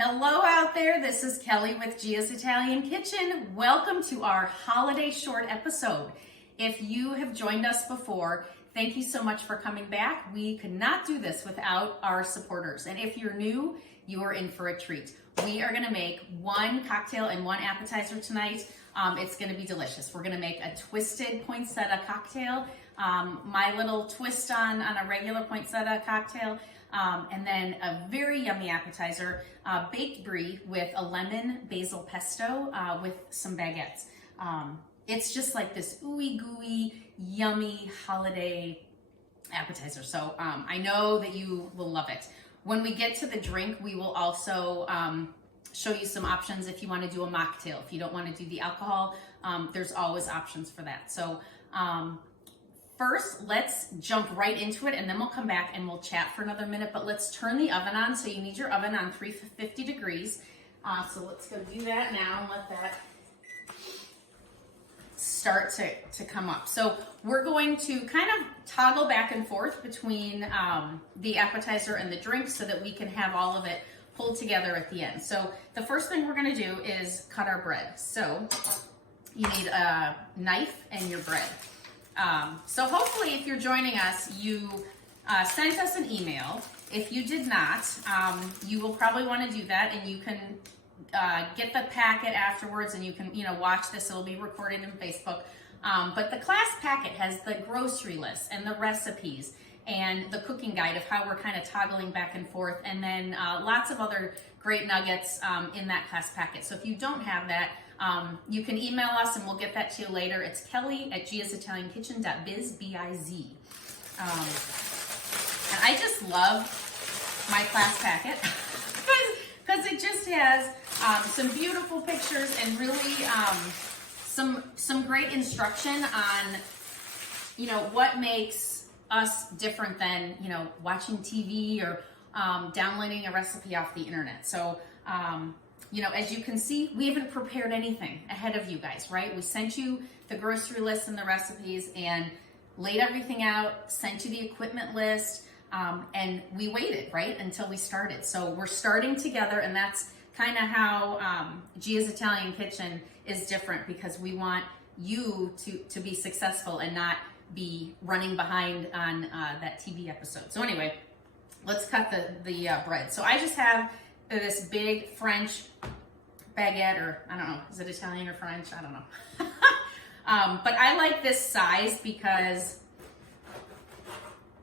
Hello out there, this is Kelly with Gia's Italian Kitchen. Welcome to our holiday short episode. If you have joined us before, thank you so much for coming back. We could not do this without our supporters. And if you're new, you are in for a treat. We are gonna make one cocktail and one appetizer tonight. It's gonna be delicious. We're gonna make a twisted poinsettia cocktail, my little twist on a regular poinsettia cocktail. And then a very yummy appetizer, baked brie with a lemon basil pesto with some baguettes. It's just like this ooey gooey, yummy holiday appetizer. So I know that you will love it. When we get to the drink, we will also show you some options if you want to do a mocktail. If you don't want to do the alcohol, there's always options for that. So first, let's jump right into it, and then we'll come back and we'll chat for another minute, but let's turn the oven on. So you need your oven on 350 degrees. So let's go do that now and let that start to come up. So we're going to kind of toggle back and forth between the appetizer and the drink so that we can have all of it pulled together at the end. So the first thing we're gonna do is cut our bread. So you need a knife and your bread. So hopefully if you're joining us, you sent us an email. If you did not, you will probably want to do that, and you can get the packet afterwards, and you can watch this. It'll be recorded in Facebook. But the class packet has the grocery list and the recipes and the cooking guide of how we're kind of toggling back and forth, and then lots of other great nuggets in that class packet. So if you don't have that, you can email us and we'll get that to you later. It's kelly@giasitaliankitchen.biz, B-I-Z. And I just love my class packet because it just has some beautiful pictures and really some great instruction on what makes us different than watching TV or downloading a recipe off the internet. So as you can see, we haven't prepared anything ahead of you guys, right? We sent you the grocery list and the recipes and laid everything out, sent you the equipment list, and we waited, right, until we started. So we're starting together, and that's kind of how Gia's Italian Kitchen is different, because we want you to be successful and not be running behind on that TV episode. So anyway, let's cut the bread. So I just have this big French baguette, or I don't know, is it Italian or French? I don't know. But I like this size because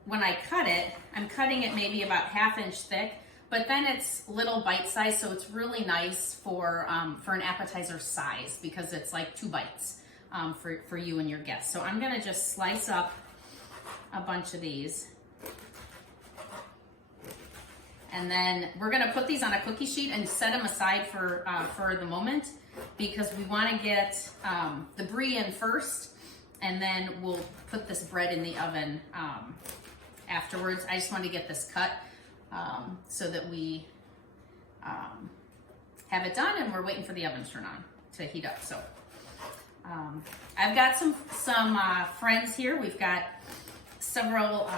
when I cut it, I'm cutting it maybe about 1/2 inch thick, but then it's little bite size, so it's really nice for an appetizer size, because it's like 2 bites for you and your guests. So I'm gonna just slice up a bunch of these. And then we're gonna put these on a cookie sheet and set them aside for the moment, because we wanna get the brie in first, and then we'll put this bread in the oven afterwards. I just wanted to get this cut so that we have it done, and we're waiting for the oven to turn on to heat up. So I've got some friends here. We've got several,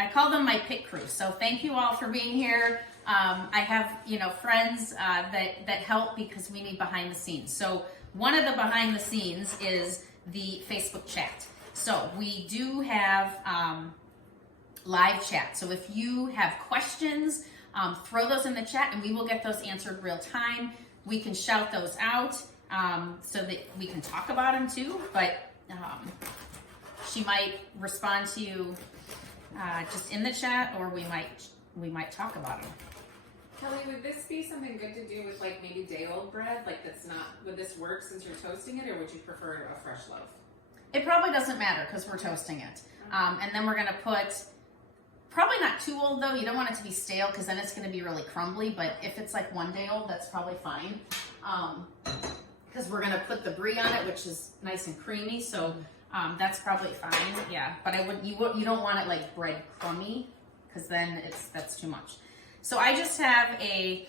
I call them my pit crew. So thank you all for being here. I have, friends that help, because we need behind the scenes. So one of the behind the scenes is the Facebook chat. So we do have live chat. So if you have questions, throw those in the chat and we will get those answered real time. We can shout those out so that we can talk about them too. But she might respond to you just in the chat, or we might talk about them. Kelly, would this be something good to do with like maybe day-old bread? Like would this work since you're toasting it, or would you prefer a fresh loaf? It probably doesn't matter because we're toasting it. And then we're gonna put, probably not too old though, you don't want it to be stale because then it's gonna be really crumbly, but if it's like 1 day old, that's probably fine. Because we're gonna put the brie on it, which is nice and creamy, so that's probably fine, yeah. But you don't want it like bread crummy, because then that's too much. So I just have a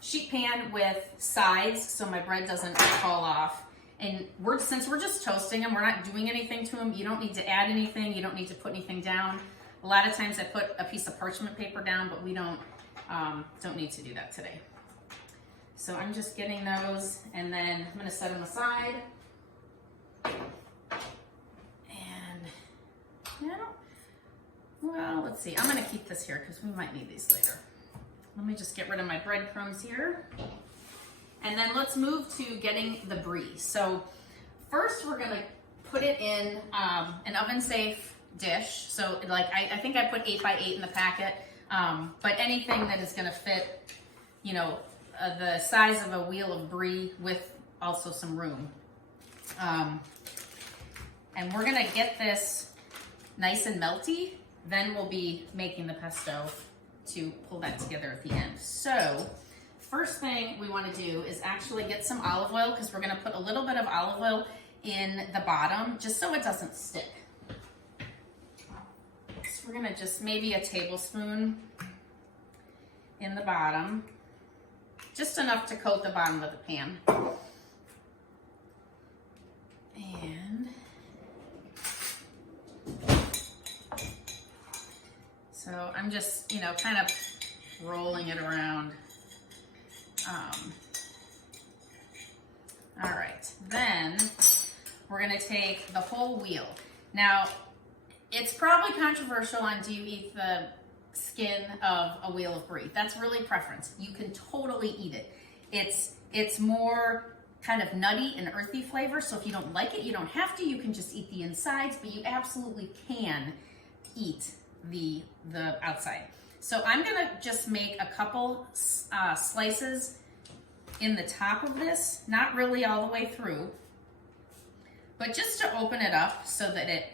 sheet pan with sides so my bread doesn't fall off. And since we're just toasting them, we're not doing anything to them. You don't need to add anything. You don't need to put anything down. A lot of times I put a piece of parchment paper down, but we don't don't need to do that today. So I'm just getting those, and then I'm gonna set them aside. And well, let's see. I'm gonna keep this here because we might need these later. Let me just get rid of my breadcrumbs here. And then let's move to getting the brie. So first we're gonna put it in an oven safe dish. So like I think I put 8 by 8 in the packet, but anything that is gonna fit, you know, the size of a wheel of brie with also some room. And we're gonna get this nice and melty, then we'll be making the pesto to pull that together at the end. So first thing we wanna do is actually get some olive oil, because we're gonna put a little bit of olive oil in the bottom, just so it doesn't stick. So we're gonna just maybe a tablespoon in the bottom, just enough to coat the bottom of the pan. And so I'm just, you know, kind of rolling it around. All right, then we're gonna take the whole wheel. Now, it's probably controversial on do you eat the skin of a wheel of brie. That's really preference. You can totally eat it. It's more kind of nutty and earthy flavor, so if you don't like it, you don't have to. You can just eat the insides, but you absolutely can eat the outside. So I'm gonna just make a couple slices in the top of this, not really all the way through, but just to open it up so that it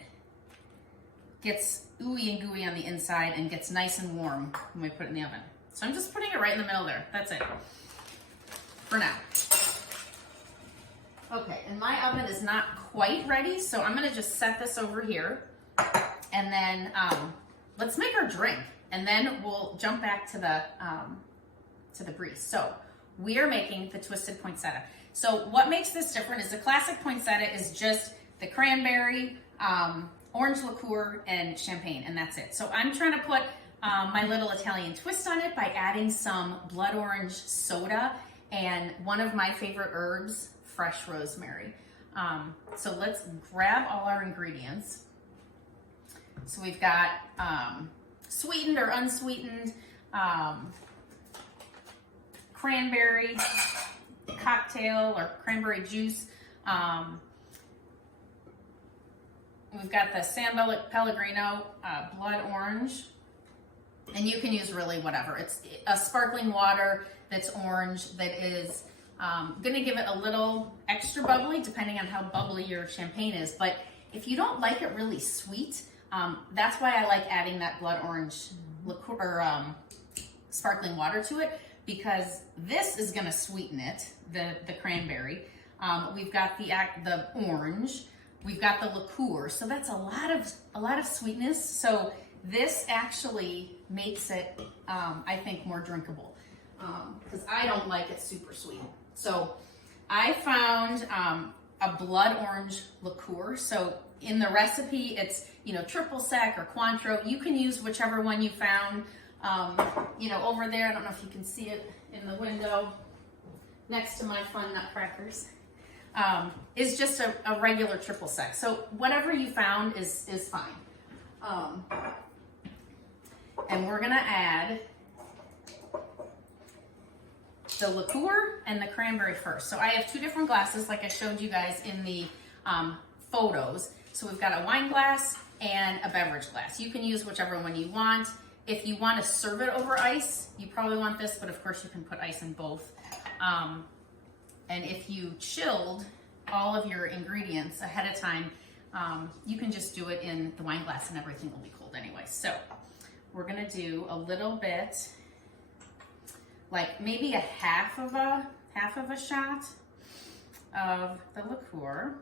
gets ooey and gooey on the inside and gets nice and warm when we put it in the oven. So I'm just putting it right in the middle there. That's it for now. Okay, and my oven is not quite ready, so I'm gonna just set this over here, and then let's make our drink, and then we'll jump back to the brie. So we are making the twisted poinsettia. So what makes this different is the classic poinsettia is just the cranberry, orange liqueur, and champagne, and that's it. So I'm trying to put my little Italian twist on it by adding some blood orange soda and one of my favorite herbs, fresh rosemary. So let's grab all our ingredients. So we've got sweetened or unsweetened cranberry cocktail or cranberry juice. We've got the San Pellegrino blood orange, and you can use really whatever. It's a sparkling water that's orange that is gonna give it a little extra bubbly depending on how bubbly your champagne is. But if you don't like it really sweet, that's why I like adding that blood orange liqueur or sparkling water to it, because this is gonna sweeten it, the cranberry. We've got the orange. We've got the liqueur, so that's a lot of sweetness. So this actually makes it, I think, more drinkable, because I don't like it super sweet. So I found a blood orange liqueur. So in the recipe, it's, you know, triple sec or Cointreau. You can use whichever one you found. You know, over there, I don't know if you can see it in the window next to my fun nutcrackers. Is just a regular triple sec. So whatever you found is fine. And we're gonna add the liqueur and the cranberry first. So I have two different glasses, like I showed you guys in the photos. So we've got a wine glass and a beverage glass. You can use whichever one you want. If you want to serve it over ice, you probably want this, but of course you can put ice in both. And if you chilled all of your ingredients ahead of time, you can just do it in the wine glass and everything will be cold anyway. So we're gonna do a little bit, like maybe a half of a shot of the liqueur.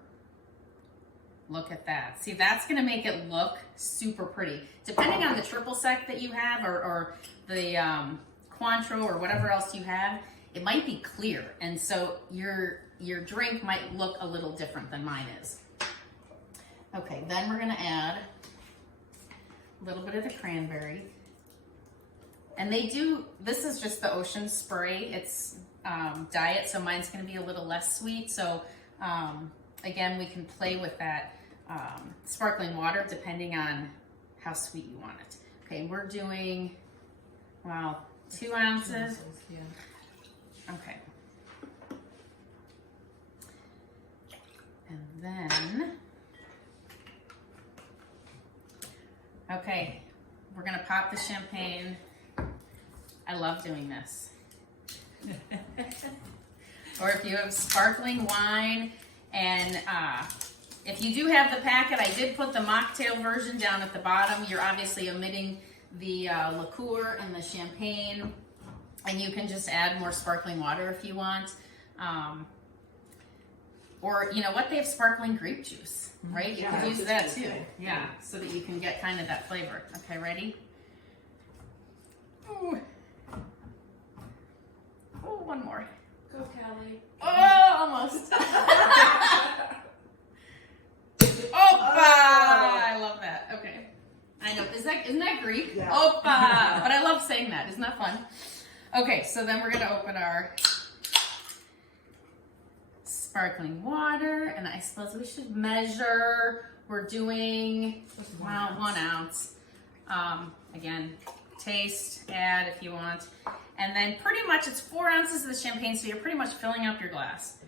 Look at that. See, that's gonna make it look super pretty. Depending on the triple sec that you have or the Cointreau or whatever else you have, it might be clear. And so your drink might look a little different than mine is. Okay, then we're gonna add a little bit of the cranberry. And they do, this is just the Ocean Spray. It's diet, so mine's gonna be a little less sweet. So again, we can play with that sparkling water depending on how sweet you want it. Okay, we're doing, wow, 2 ounces. Yeah. Okay. And then, okay, we're gonna pop the champagne. I love doing this. Or if you have sparkling wine, and if you do have the packet, I did put the mocktail version down at the bottom. You're obviously omitting the liqueur and the champagne, and you can just add more sparkling water if you want. Or, you know what, they have sparkling grape juice, right? You Yeah, can use that's that too. good. Yeah, so that you can get kind of that flavor. Okay, ready? Ooh. Oh, one more. Go, Callie. Oh, almost. Opa! I love that. Okay. I know. Isn't that Greek? Yeah. Opa! But I love saying that. Isn't that fun? Okay, so then we're gonna open our sparkling water, and I suppose we should measure. We're doing 1 ounce. Again, taste, add if you want. And then pretty much it's 4 ounces of the champagne, so you're pretty much filling up your glass.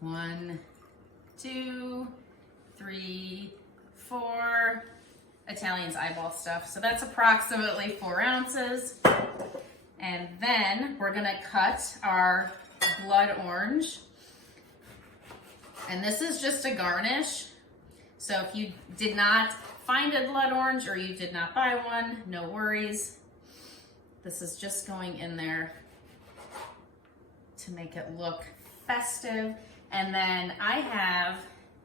1, 2, 3, 4. Italian's eyeball stuff. So that's approximately 4 ounces. And then we're gonna cut our blood orange. And this is just a garnish. So if you did not find a blood orange or you did not buy one, no worries. This is just going in there to make it look festive. And then I have,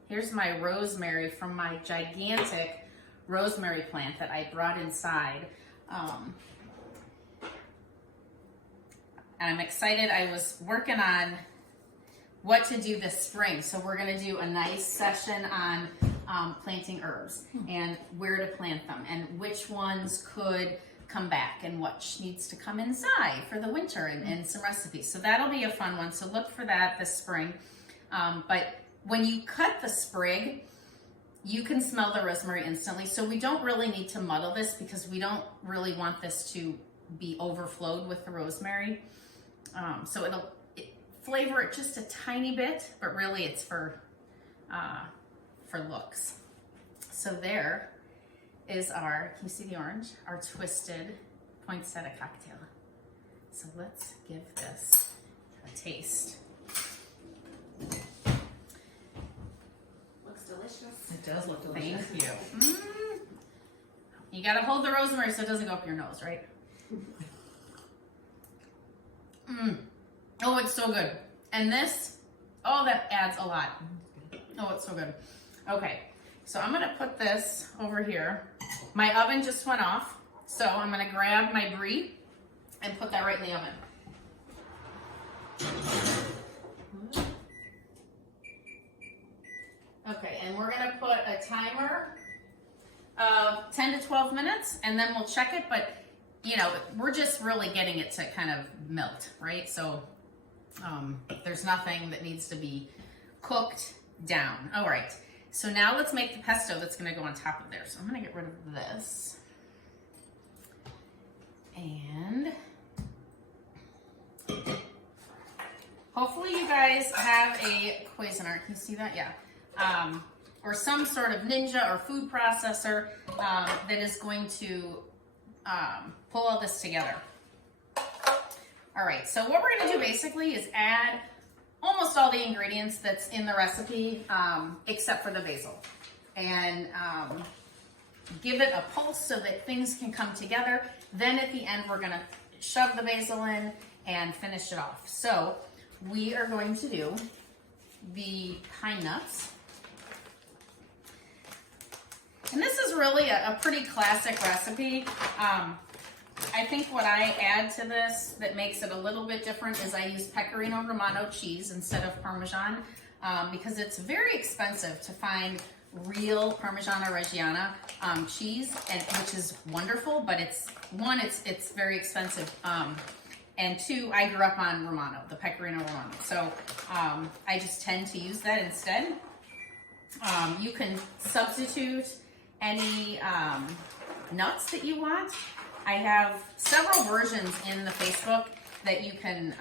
here's my rosemary from my gigantic rosemary plant that I brought inside. And I'm excited. I was working on what to do this spring. So we're gonna do a nice session on planting herbs and where to plant them and which ones could come back and what needs to come inside for the winter and some recipes. So that'll be a fun one. So look for that this spring. But when you cut the sprig, you can smell the rosemary instantly. So we don't really need to muddle this because we don't really want this to be overflowed with the rosemary. So it'll flavor it just a tiny bit, but really it's for looks. So there is our, can you see the orange? Our twisted poinsettia cocktail. So let's give this a taste. Looks delicious. It does look delicious. Thank you. You gotta hold the rosemary so it doesn't go up your nose, right? Oh, it's so good. And this, oh, that adds a lot. Oh, it's so good. Okay, so I'm gonna put this over here. My oven just went off, so I'm gonna grab my Brie and put that right in the oven. Okay, and we're gonna put a timer of 10 to 12 minutes, and then we'll check it, but you know, we're just really getting it to kind of melt, right? So there's nothing that needs to be cooked down. All right, so now let's make the pesto that's gonna go on top of there. So I'm gonna get rid of this. And hopefully you guys have a Cuisinart. Can you see that? Yeah. Or some sort of Ninja or food processor that is going to pull all this together. All right, so what we're gonna do basically is add almost all the ingredients that's in the recipe except for the basil. And give it a pulse so that things can come together. Then at the end, we're gonna shove the basil in and finish it off. So we are going to do the pine nuts. And this is really a pretty classic recipe. I think what I add to this that makes it a little bit different is I use Pecorino Romano cheese instead of Parmesan because it's very expensive to find real Parmigiano Reggiano cheese, and which is wonderful, but it's very expensive. And two, I grew up on Romano, the Pecorino Romano. So I just tend to use that instead. You can substitute any nuts that you want. I have several versions in the Facebook that you can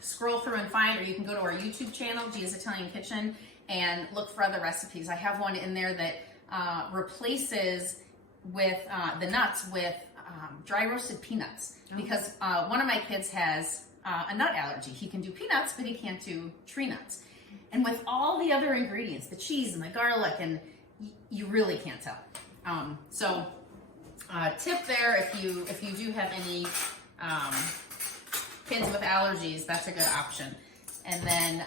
scroll through and find, or you can go to our YouTube channel, Gia's Italian Kitchen, and look for other recipes. I have one in there that replaces with the nuts with dry roasted peanuts, because one of my kids has a nut allergy. He can do peanuts, but he can't do tree nuts. And with all the other ingredients, the cheese and the garlic, and you really can't tell. So tip there, if you do have any kids with allergies, that's a good option. And then,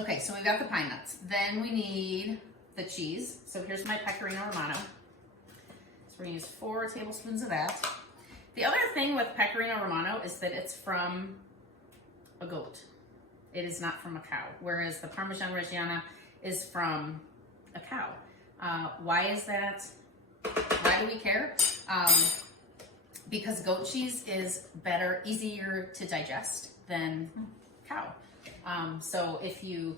okay, so we've got the pine nuts. Then we need the cheese. So here's my Pecorino Romano. So we're gonna use 4 tablespoons of that. The other thing with Pecorino Romano is that it's from a goat. It is not from a cow, whereas the Parmesan Reggiano is from a cow. Why is that? Why do we care? Because goat cheese is better, easier to digest than cow. So if you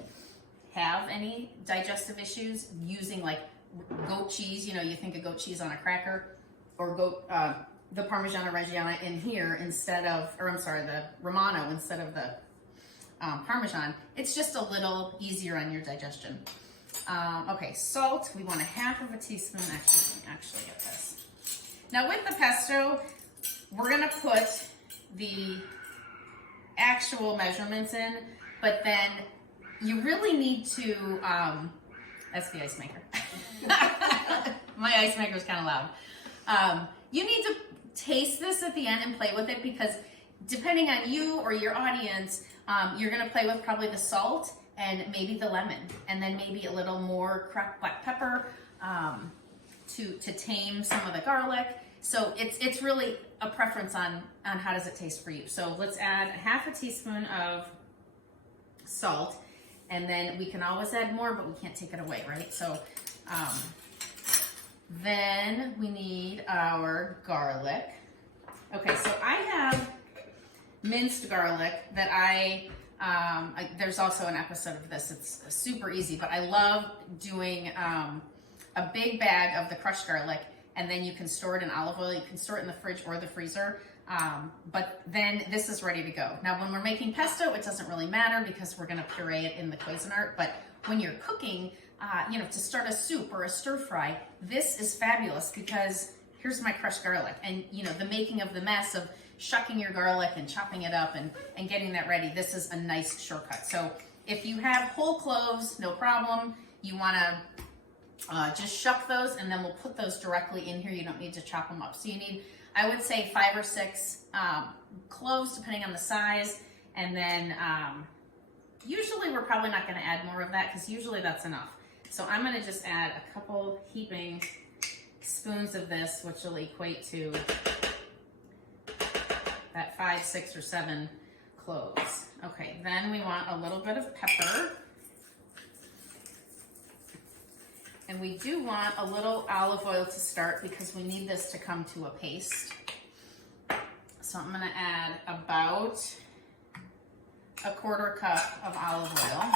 have any digestive issues using like goat cheese, you think of goat cheese on a cracker, or the Parmigiano Reggiano in here instead of, or I'm sorry, the Romano instead of the Parmesan, it's just a little easier on your digestion. Okay, salt, we want 1/2 teaspoon. Actually get this. Now with the pesto, we're gonna put the actual measurements in, but then you really need to, that's the ice maker. My ice maker is kind of loud. You need to taste this at the end and play with it, because depending on you or your audience, you're gonna play with probably the salt and maybe the lemon, and then maybe a little more cracked black pepper to tame some of the garlic. So it's really a preference on how does it taste for you. So let's add 1/2 teaspoon of salt, and then we can always add more, but we can't take it away, right? So then we need our garlic. Okay, so I have minced garlic that there's also an episode of this. It's super easy, but I love doing a big bag of the crushed garlic, and then you can store it in olive oil. You can store it in the fridge or the freezer, but then this is ready to go. Now, when we're making pesto, it doesn't really matter because we're gonna puree it in the Cuisinart, but when you're cooking, to start a soup or a stir fry, this is fabulous because here's my crushed garlic, and the making of the mess of shucking your garlic and chopping it up and getting that ready, this is a nice shortcut. So if you have whole cloves, no problem. You wanna just shuck those, and then we'll put those directly in here. You don't need to chop them up. So you need, I would say, 5 or 6 cloves, depending on the size. And then usually we're probably not gonna add more of that, because usually that's enough. So I'm gonna just add a couple heaping spoons of this, which will equate to that 5, 6, or 7 cloves. Okay, then we want a little bit of pepper. And we do want a little olive oil to start, because we need this to come to a paste. So I'm gonna add about 1/4 cup of olive oil.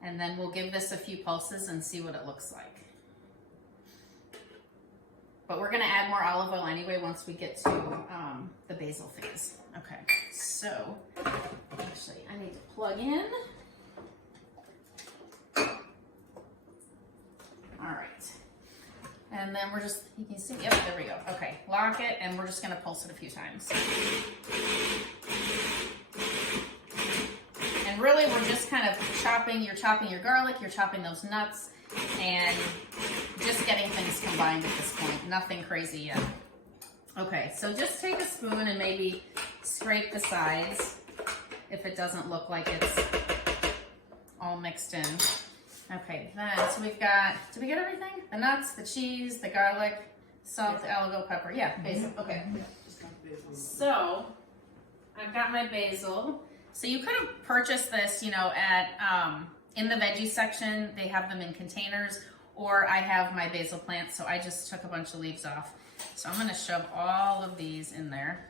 And then we'll give this a few pulses and see what it looks like. But we're gonna add more olive oil anyway once we get to the basil phase. Okay, so actually I need to plug in. All right, and then we're just, you can see, yep, there we go. Okay, lock it, and we're just gonna pulse it a few times. And really we're just kind of you're chopping your garlic, you're chopping those nuts, and just getting things combined at this point. Nothing crazy yet. Okay, so just take a spoon and maybe scrape the sides if it doesn't look like it's all mixed in. Okay, then, so we've got, did we get everything? The nuts, the cheese, the garlic, salt, the aligo pepper. Yeah, basil, okay. So, I've got my basil. So you could have purchased this, at in the veggie section, they have them in containers, or I have my basil plants, so I just took a bunch of leaves off. So I'm gonna shove all of these in there.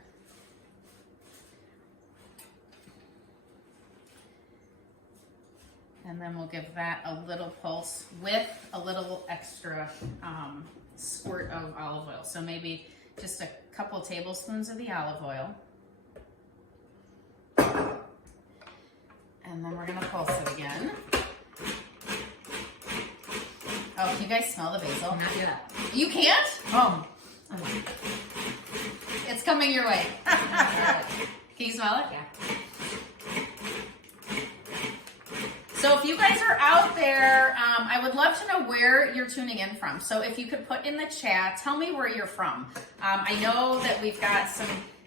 And then we'll give that a little pulse with a little extra squirt of olive oil. So maybe just a couple tablespoons of the olive oil. And then we're gonna pulse it again. Oh, can you guys smell the basil? Not yet. You can't? Oh. It's coming your way. Can you smell it? Yeah. So if you guys are out there, I would love to know where you're tuning in from. So if you could put in the chat, tell me where you're from. I know that we've got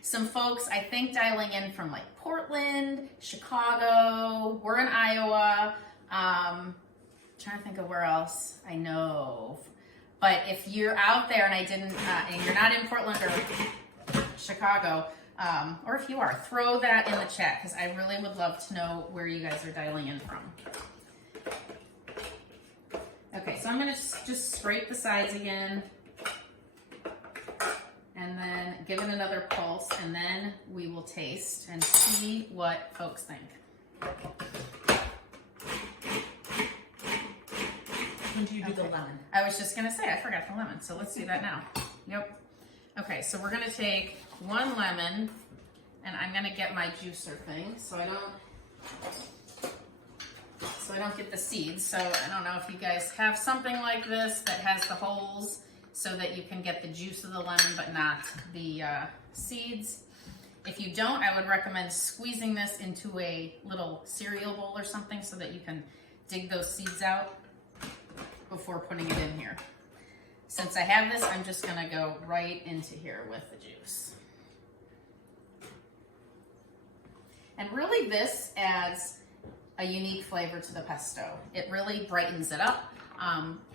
some folks, I think, dialing in from like Portland, Chicago. We're in Iowa. Trying to think of where else I know. But if you're out there and and you're not in Portland or Chicago, or if you are, throw that in the chat because I really would love to know where you guys are dialing in from. Okay, so I'm gonna just scrape the sides again and then give it another pulse, and then we will taste and see what folks think. When do you do the lemon? I was just gonna say, I forgot the lemon, so let's do that now. Yep. Okay, so we're gonna take 1 lemon, and I'm gonna get my juicer thing, so I don't get the seeds. So I don't know if you guys have something like this that has the holes so that you can get the juice of the lemon, but not the seeds. If you don't, I would recommend squeezing this into a little cereal bowl or something so that you can dig those seeds out before putting it in here. Since I have this, I'm just gonna go right into here with the juice. And really this adds a unique flavor to the pesto. It really brightens it up,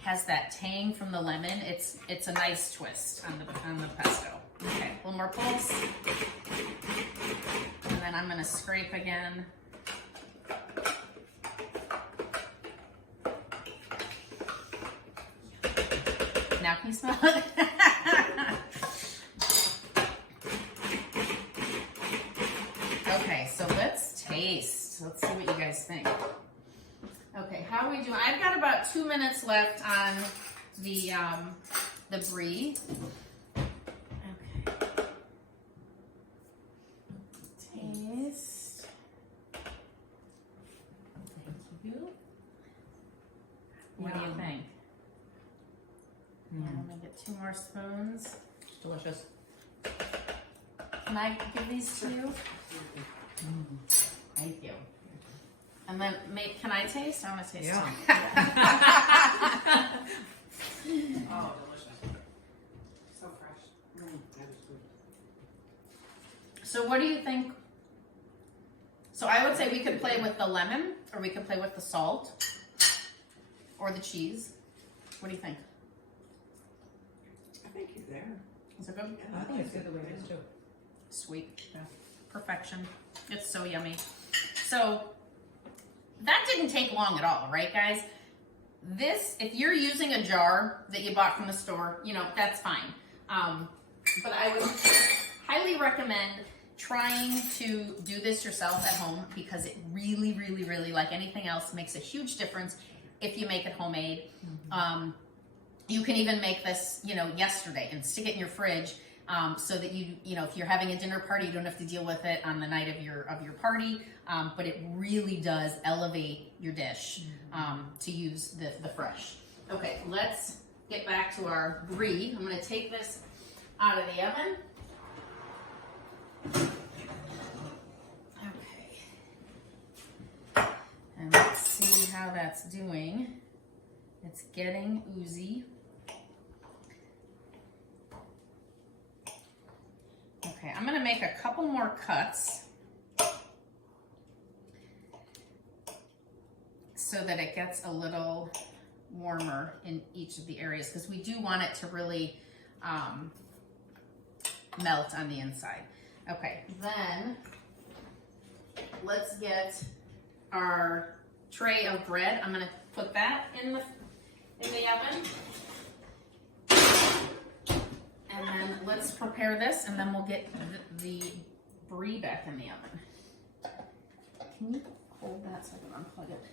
has that tang from the lemon. It's a nice twist on the pesto. Okay, a little more pulse. And then I'm gonna scrape again. Now can you smell it? Okay, so let's taste. Let's see what you guys think. Okay, how are we doing? I've got about 2 minutes left on the Brie. Okay. Taste. Thank you. What do you think? I'm gonna get 2 more spoons. Delicious. Can I give these to you? Thank you. And then, can I taste? I want to taste too. Oh, delicious. So fresh. So what do you think? So I would say we could play with the lemon, or we could play with the salt, or the cheese. What do you think? I think you're there. Is it good? Yeah, I think it's good the way it is too. Sweet. Yeah. Perfection. It's so yummy. So that didn't take long at all, right, guys? This, if you're using a jar that you bought from the store, that's fine. But I would highly recommend trying to do this yourself at home because it really, really, really, like anything else, makes a huge difference if you make it homemade. You can even make this, yesterday and stick it in your fridge so that if you're having a dinner party, you don't have to deal with it on the night of your party. But it really does elevate your dish to use the fresh. Okay, let's get back to our Brie. I'm going to take this out of the oven. Okay. And let's see how that's doing. It's getting oozy. Okay, I'm gonna make a couple more cuts so that it gets a little warmer in each of the areas because we do want it to really melt on the inside. Okay, then let's get our tray of bread. I'm gonna put that in the oven. And then let's prepare this, and then we'll get the brie back in the oven. Can you hold that so I can unplug it?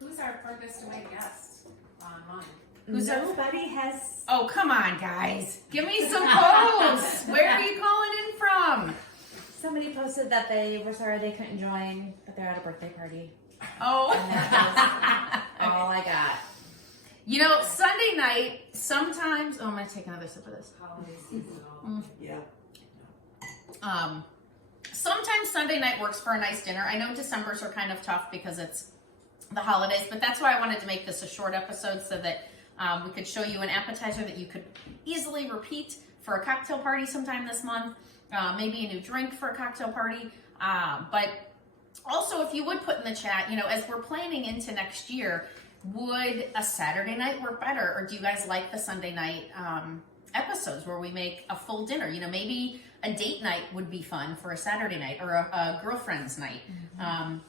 Who's our furthest away guest online? Nobody has. Oh, come on, guys. Give me some posts. Where are you calling in from? Somebody posted that they were sorry they couldn't join, but they're at a birthday party. Oh. And that was all I got. You know, Sunday night, sometimes... Oh, I'm going to take another sip of this. Holiday seasonal. Yeah. Sometimes Sunday night works for a nice dinner. I know December's are kind of tough because it's the holidays, but that's why I wanted to make this a short episode so that we could show you an appetizer that you could easily repeat for a cocktail party sometime this month, maybe a new drink for a cocktail party. But also, if you would put in the chat, you know, as we're planning into next year, would a Saturday night work better? Or do you guys like the Sunday night episodes where we make a full dinner? You know, maybe a date night would be fun for a Saturday night or a girlfriend's night.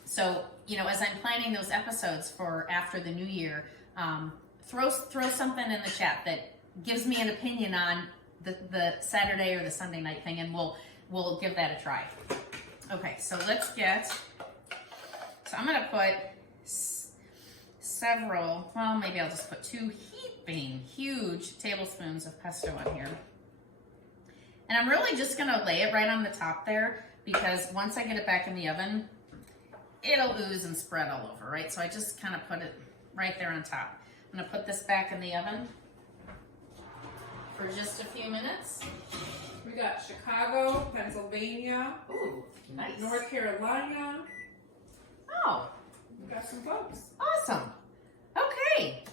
So, you know, as I'm planning those episodes for after the new year, throw something in the chat that gives me an opinion on the Saturday or the Sunday night thing, and we'll give that a try. Okay, so let's get, so I'm gonna put several, well, maybe I'll just put 2 heaping huge tablespoons of pesto on here. And I'm really just gonna lay it right on the top there, because once I get it back in the oven, it'll ooze and spread all over, right? So I just kind of put it right there on top. I'm gonna put this back in the oven for just a few minutes. We got Chicago, Pennsylvania, Ooh, nice. North Carolina. Oh, We got some folks. awesome. Okay.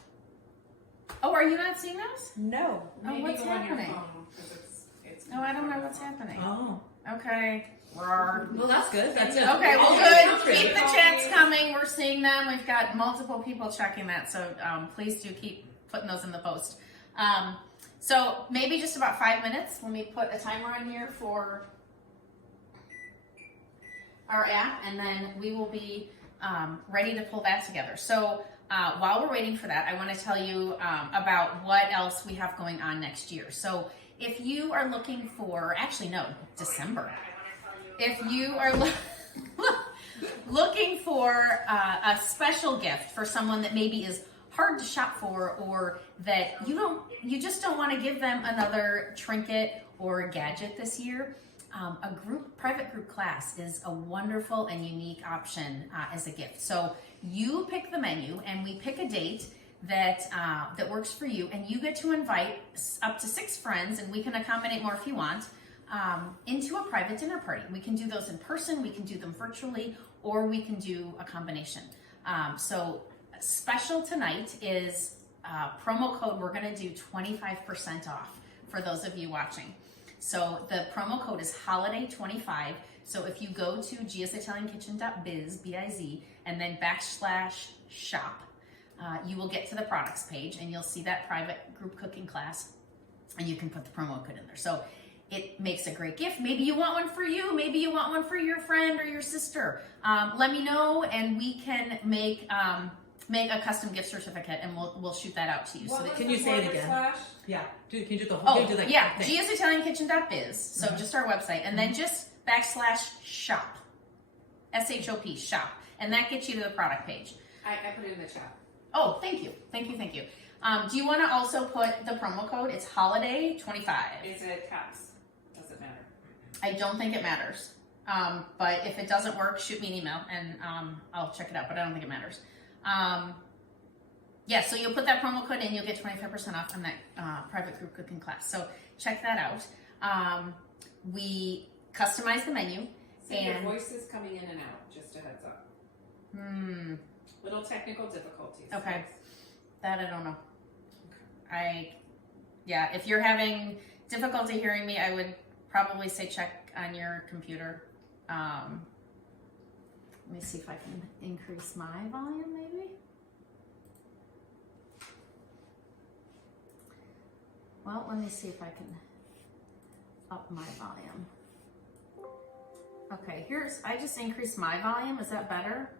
Oh, are you not seeing those? No. Oh, Maybe what's go on your happening? phone, 'cause it's No, I don't know what's happening. Oh. Okay. Rawr. Well, that's good. That's it. Okay, well, Sounds good. good. Keep the chats coming. We're seeing them. We've got multiple people checking that, so please do keep putting those in the post. So maybe just about 5 minutes. Let me put a timer on here for our app, and then we will be ready to pull that together. So while we're waiting for that, I want to tell you about what else we have going on next year. So if you are looking for, actually no, December. If you are looking for a special gift for someone that maybe is hard to shop for, or that you just don't want to give them another trinket or gadget this year, a private group class is a wonderful and unique option as a gift. So you pick the menu, and we pick a date that works for you, and you get to invite up to 6 friends, and we can accommodate more if you want, into a private dinner party. We can do those in person, we can do them virtually, or we can do a combination. So special tonight is promo code. We're going to do 25% off for those of you watching. So the promo code is holiday25. So if you go to gsitaliankitchen.biz, B-I-Z, and then /shop, you will get to the products page, and you'll see that private group cooking class, and you can put the promo code in there. So it makes a great gift. Maybe you want one for you. Maybe you want one for your friend or your sister. Let me know, and we can make a custom gift certificate, and we'll shoot that out to you. So that, Can you say it again? Slash? Yeah. Can you do the whole? oh can you do that yeah, thing? gsitaliankitchen.biz. So just our website, and then just /shop, SHOP, shop, and that gets you to the product page. I put it in the chat. Oh, thank you. Do you want to also put the promo code? It's holiday25. Is it caps? Does it matter? I don't think it matters. But if it doesn't work, shoot me an email, and I'll check it out, but I don't think it matters. Yeah, so you'll put that promo code in, you'll get 25% off on that private group cooking class. So check that out. We customize the menu. So your And voice is coming in and out, just a heads up. Little technical difficulties. Okay. That I don't know. Yeah, if you're having difficulty hearing me, I would probably say check on your computer. Let me see if I can increase my volume, maybe. Well, let me see if I can up my volume. Okay, I just increased my volume. Is that better?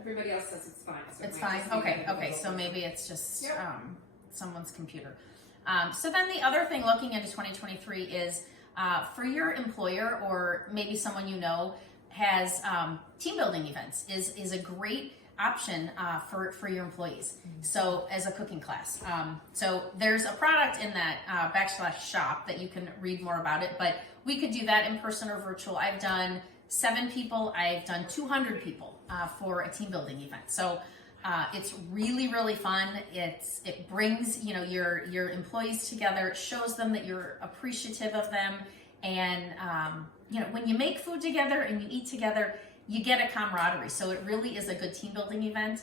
Everybody else says it's fine. So It's it might fine. just be Okay. a Okay. little So bit. maybe it's just Yep. someone's computer. So then the other thing looking into 2023 is for your employer or maybe someone you know has team building events is a great option for your employees. So as a cooking class. So there's a product in that /shop that you can read more about it, but we could do that in person or virtual. I've done 7 people. I've done 200 people for a team building event. So it's really, really fun. It brings, you know, your employees together. It shows them that you're appreciative of them. And, you know, when you make food together and you eat together, you get a camaraderie. So it really is a good team building event.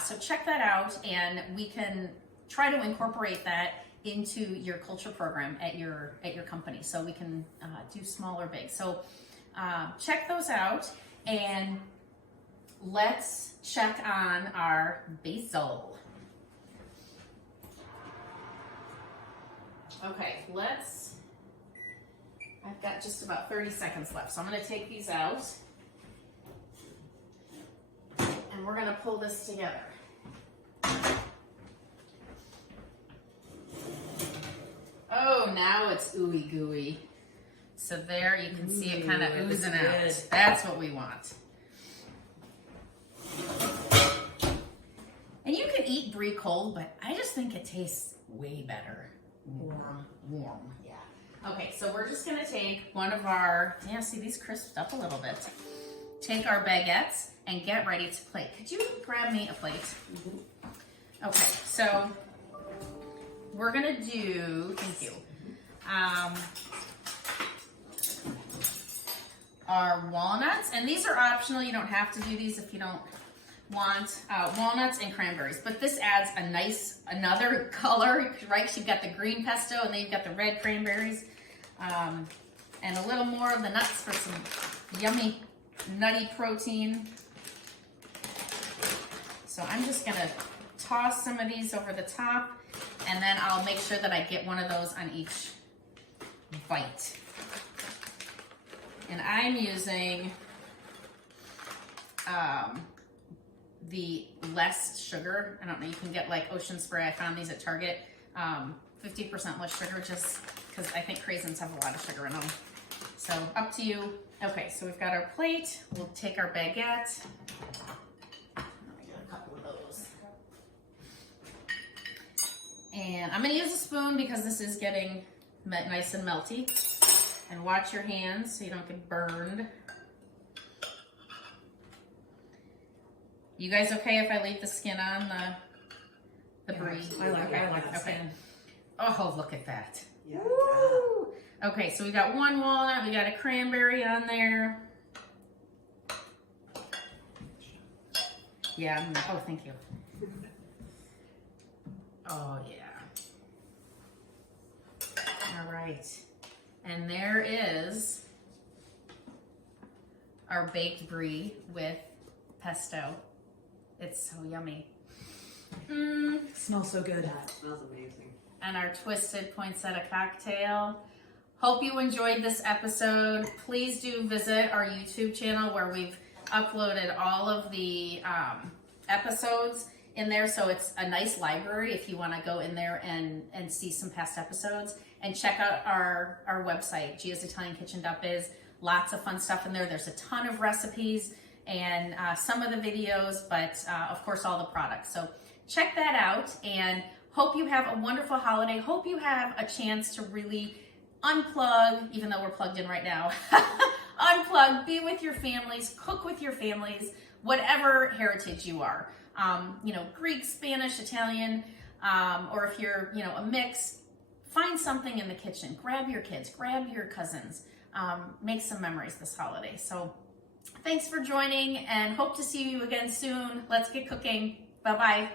So check that out, and we can try to incorporate that into your culture program at your company. So we can do small or big. So check those out, and let's check on our basil. Okay, I've got just about 30 seconds left, so I'm going to take these out. And we're going to pull this together. Oh, now it's ooey gooey. So there you can see it kind of Ooh, oozing that's out. good. That's what we want. And you can eat Brie cold, but I just think it tastes way better. Warm, yeah. Okay, so we're just gonna take one of our, yeah, see these crisped up a little bit. Take our baguettes and get ready to plate. Could you grab me a plate? Okay, so we're gonna do, thank you, our walnuts, and these are optional. You don't have to do these if you don't want walnuts and cranberries, but this adds a nice, another color, right? You've got the green pesto and then you've got the red cranberries, and a little more of the nuts for some yummy, nutty protein. So I'm just gonna toss some of these over the top, and then I'll make sure that I get one of those on each bite. And I'm using the less sugar. I don't know, you can get like Ocean Spray. I found these at Target. 50% less sugar, just because I think craisins have a lot of sugar in them. So up to you. Okay, so we've got our plate. We'll take our baguette. Let me get a couple of those. And I'm gonna use a spoon because this is getting nice and melty. And watch your hands so you don't get burned. You guys okay if I leave the skin on the Brie? I like Okay. that Okay. skin. Oh, look at that. Yeah, Woo! Okay, so we got one walnut, we got a cranberry on there. Yeah, oh, thank you. Oh, yeah. All right. And there is our baked Brie with pesto. It's so yummy. Smells so good. That smells amazing. And our twisted poinsettia cocktail. Hope you enjoyed this episode. Please do visit our YouTube channel where we've uploaded all of the episodes in there. So it's a nice library if you want to go in there and see some past episodes. And check out our website, gia'sitaliankitchen.biz. Lots of fun stuff in there. There's a ton of recipes and some of the videos, but of course all the products. So check that out, and hope you have a wonderful holiday. Hope you have a chance to really unplug, even though we're plugged in right now. Unplug, be with your families, cook with your families, whatever heritage you are. You know, Greek, Spanish, Italian, or if you're, you know, a mix, find something in the kitchen. Grab your kids, grab your cousins. Make some memories this holiday. So thanks for joining, and hope to see you again soon. Let's get cooking. Bye-bye.